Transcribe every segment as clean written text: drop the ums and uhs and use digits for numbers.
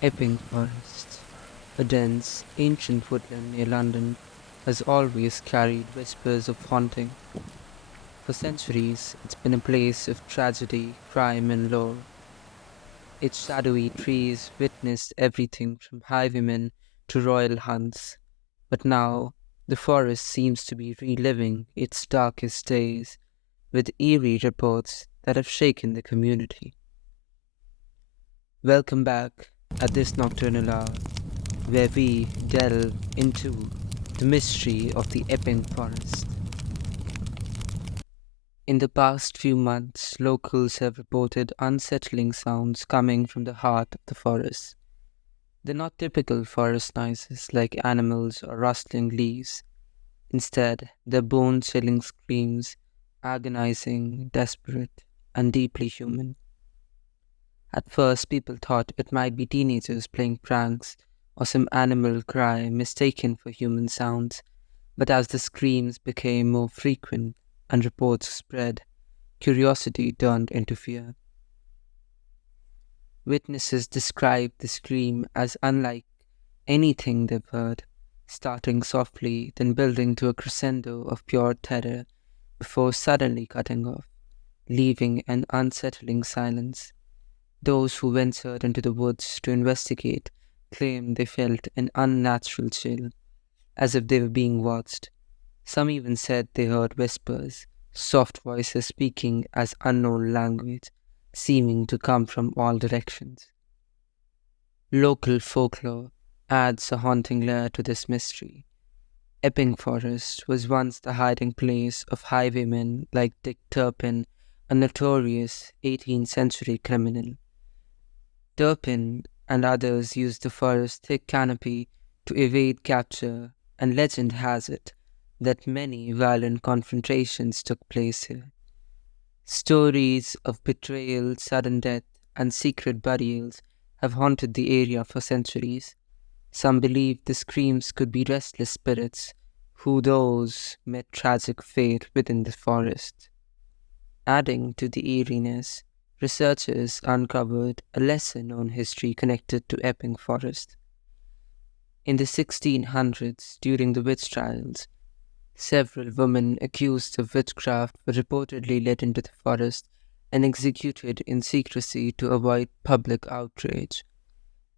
Epping Forest, a dense, ancient woodland near London, has always carried whispers of haunting. For centuries, it's been a place of tragedy, crime, and lore. Its shadowy trees witnessed everything from highwaymen to royal hunts. But now, the forest seems to be reliving its darkest days with eerie reports that have shaken the community. Welcome back at this nocturnal hour, where we delve into the mystery of the Epping Forest. In the past few months, locals have reported unsettling sounds coming from the heart of the forest. They're not typical forest noises like animals or rustling leaves. Instead, they're bone chilling screams, agonizing, desperate, and deeply human. At first, people thought it might be teenagers playing pranks or some animal cry mistaken for human sounds, but as the screams became more frequent and reports spread, curiosity turned into fear. Witnesses described the scream as unlike anything they've heard, starting softly, then building to a crescendo of pure terror before suddenly cutting off, leaving an unsettling silence. Those who ventured into the woods to investigate claimed they felt an unnatural chill, as if they were being watched. Some even said they heard whispers, soft voices speaking as unknown language, seeming to come from all directions. Local folklore adds a haunting layer to this mystery. Epping Forest was once the hiding place of highwaymen like Dick Turpin, a notorious 18th century criminal. Turpin and others used the forest's thick canopy to evade capture, and legend has it that many violent confrontations took place here. Stories of betrayal, sudden death, and secret burials have haunted the area for centuries. Some believe the screams could be restless spirits who those met tragic fate within the forest. Adding to the eeriness, researchers uncovered a lesser known history connected to Epping Forest. In the 1600s, during the witch trials, several women accused of witchcraft were reportedly led into the forest and executed in secrecy to avoid public outrage.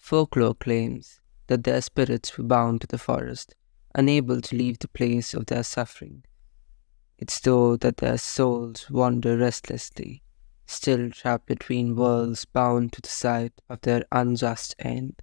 Folklore claims that their spirits were bound to the forest, unable to leave the place of their suffering. It's though that their souls wander restlessly, still trapped between worlds bound to the site of their unjust end.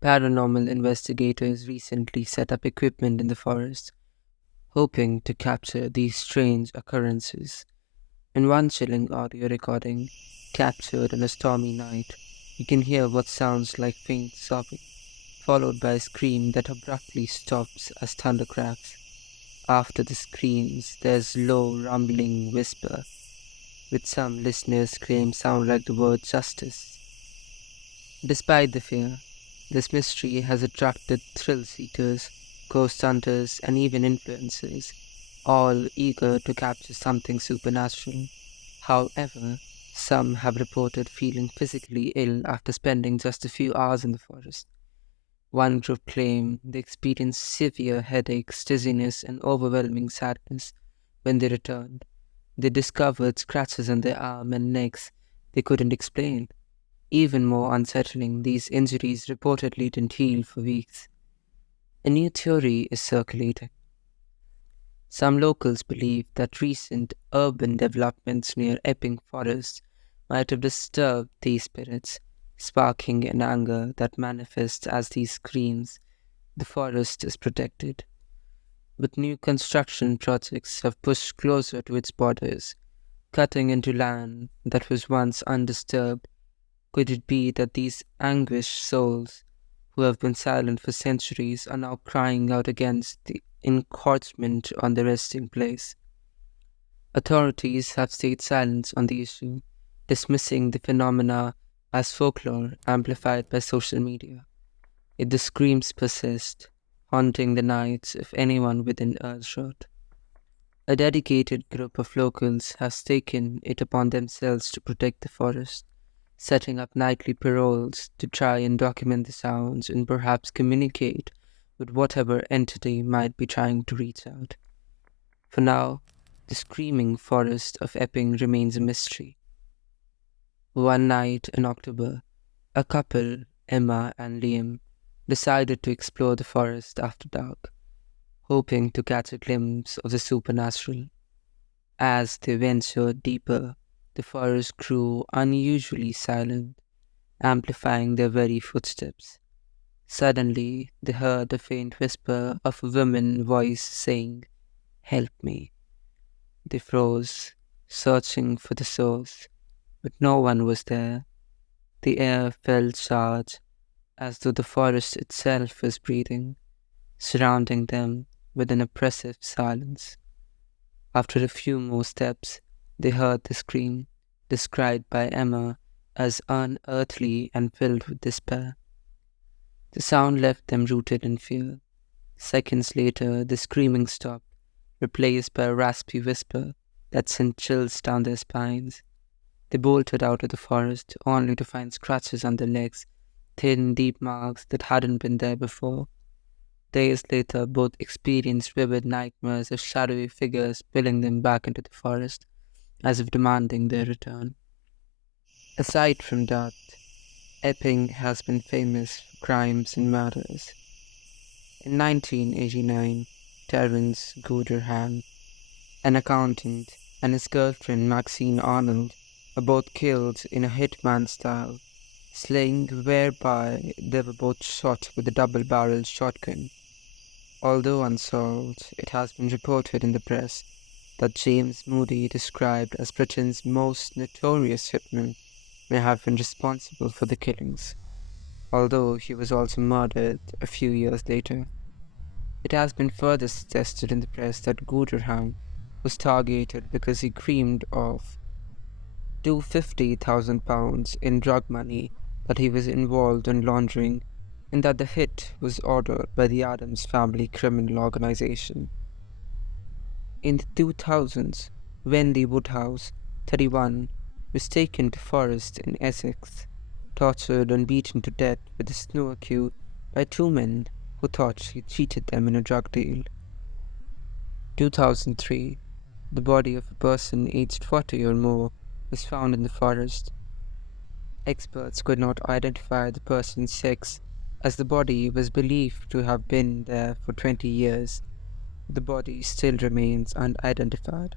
Paranormal investigators recently set up equipment in the forest, hoping to capture these strange occurrences. In one chilling audio recording, captured on a stormy night, you can hear what sounds like faint sobbing, followed by a scream that abruptly stops as thunder cracks. After the screams, there's low rumbling whisper, which some listeners claim sound like the word justice. Despite the fear, this mystery has attracted thrill seekers, ghost hunters, and even influencers, all eager to capture something supernatural. However, some have reported feeling physically ill after spending just a few hours in the forest. One group claimed they experienced severe headaches, dizziness, and overwhelming sadness when they returned. They discovered scratches on their arms and necks they couldn't explain. Even more unsettling, these injuries reportedly didn't heal for weeks. A new theory is circulating. Some locals believe that recent urban developments near Epping Forest might have disturbed these spirits, sparking an anger that manifests as these screams. The forest is protected, but new construction projects have pushed closer to its borders, cutting into land that was once undisturbed. Could it be that these anguished souls, who have been silent for centuries, are now crying out against the encroachment on their resting place? Authorities have stayed silent on the issue, dismissing the phenomena as folklore amplified by social media. Yet the screams persist, haunting the nights of anyone within earshot. A dedicated group of locals has taken it upon themselves to protect the forest, setting up nightly paroles to try and document the sounds and perhaps communicate with whatever entity might be trying to reach out. For now, the screaming forest of Epping remains a mystery. One night in October, a couple, Emma and Liam, decided to explore the forest after dark, hoping to catch a glimpse of the supernatural. As they ventured deeper, the forest grew unusually silent, amplifying their very footsteps. Suddenly, they heard a faint whisper of a woman's voice saying, "Help me." They froze, searching for the source, but no one was there. The air felt charged, as though the forest itself was breathing, surrounding them with an oppressive silence. After a few more steps, they heard the scream, described by Emma as unearthly and filled with despair. The sound left them rooted in fear. Seconds later, the screaming stopped, replaced by a raspy whisper that sent chills down their spines. They bolted out of the forest, only to find scratches on their legs, thin, deep marks that hadn't been there before. Days later, both experienced vivid nightmares of shadowy figures pulling them back into the forest, as if demanding their return. Aside from that, Epping has been famous for crimes and murders. In 1989, Terence Gooderham, an accountant, and his girlfriend Maxine Arnold were both killed in a hitman style slaying whereby they were both shot with a double-barreled shotgun. Although unsolved, it has been reported in the press that James Moody, described as Britain's most notorious hitman, may have been responsible for the killings, although he was also murdered a few years later. It has been further suggested in the press that Gooderham was targeted because he dreamed of £250,000 in drug money that he was involved in laundering, and that the hit was ordered by the Adams family criminal organization. In the 2000s, Wendy Woodhouse, 31, was taken to Forest in Essex, tortured and beaten to death with a snow cue by two men who thought she cheated them in a drug deal. 2003, the body of a person aged 40 or more was found in the forest. Experts could not identify the person's sex, as the body was believed to have been there for 20 years. The body still remains unidentified.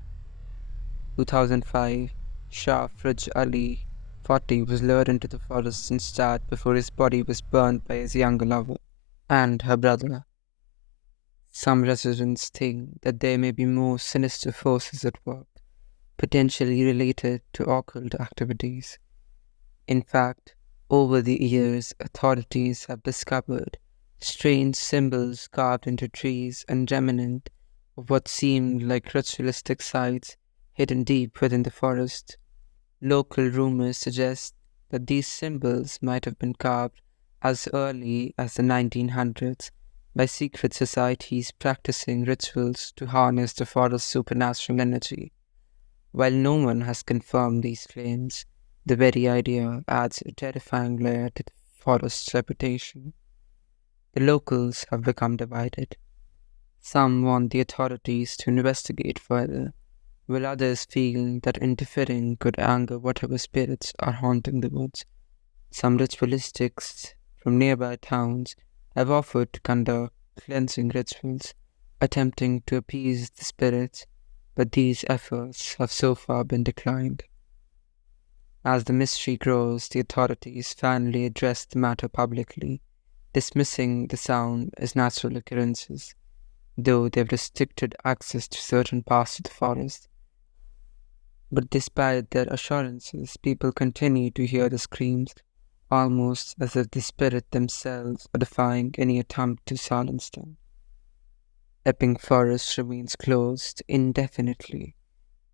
2005, Shah Frij Ali, 40, was lured into the forest and stabbed before his body was burned by his younger lover and her brother. Some residents think that there may be more sinister forces at work, potentially related to occult activities. In fact, over the years, authorities have discovered strange symbols carved into trees and remnant of what seemed like ritualistic sites hidden deep within the forest. Local rumors suggest that these symbols might have been carved as early as the 1900s by secret societies practicing rituals to harness the forest's supernatural energy. While no one has confirmed these claims, the very idea adds a terrifying layer to the forest's reputation. The locals have become divided. Some want the authorities to investigate further, while others feel that interfering could anger whatever spirits are haunting the woods. Some ritualistics from nearby towns have offered to conduct cleansing rituals, attempting to appease the spirits, but these efforts have so far been declined. As the mystery grows, the authorities finally address the matter publicly, dismissing the sound as natural occurrences, though they've restricted access to certain parts of the forest. But despite their assurances, people continue to hear the screams, almost as if the spirit themselves are defying any attempt to silence them. Epping Forest remains closed indefinitely,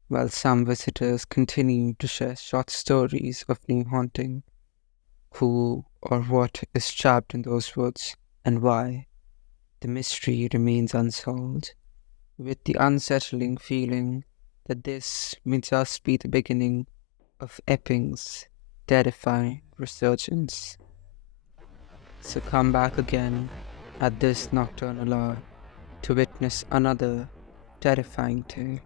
while some visitors continue to share short stories of new haunting. Who or what is trapped in those woods, and why? The mystery remains unsolved, with the unsettling feeling that this may just be the beginning of Epping's terrifying resurgence. So come back again at this nocturnal hour to witness another terrifying tale.